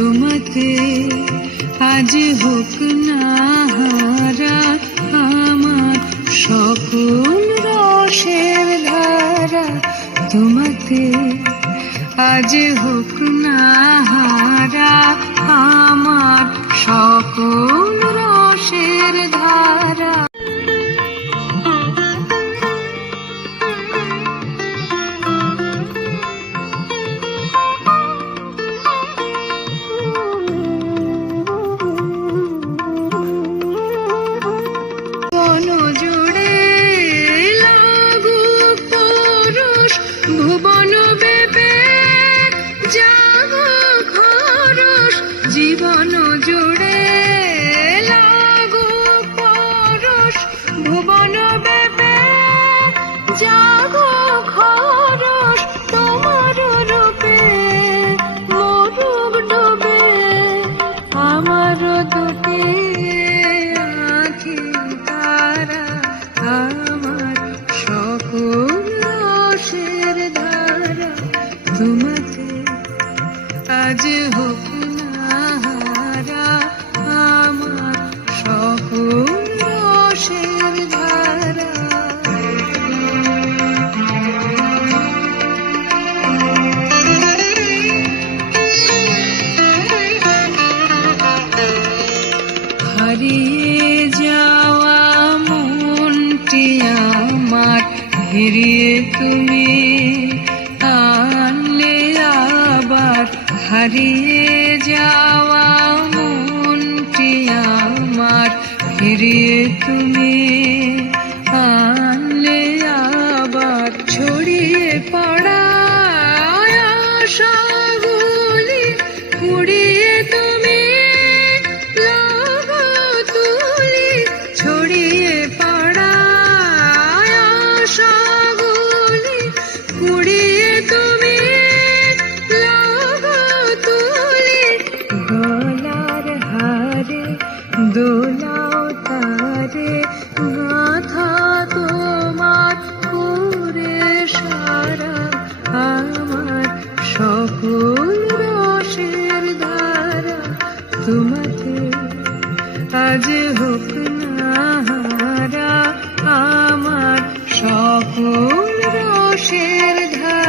তোমাতে আজ হোক না হারা আমার সকল রসের ধারা তোমাতে আজ হোক না হারা আমার ভুবন বেবে, জাগো খরস জীবন জুড়ে লাগুক পরশ। ভুবন বেবে, জাগো খরস তোমার রূপে মরুক ডুবে, আমার আজ হোক যাওয়া মনটি আমার ফিরিয়ে তুমি হারিয়ে যাওয়া মনটি আমার, ফিরিয়ে তুমি আনলে আবার, ছড়িয়ে পড়া আশাগুলি কুড়িয়ে তুমি তুলি ছড়িয়ে পড়া আশাগুলি কুড়িয়ে যে হোক নাহারা আমার সকল রসের ধারা।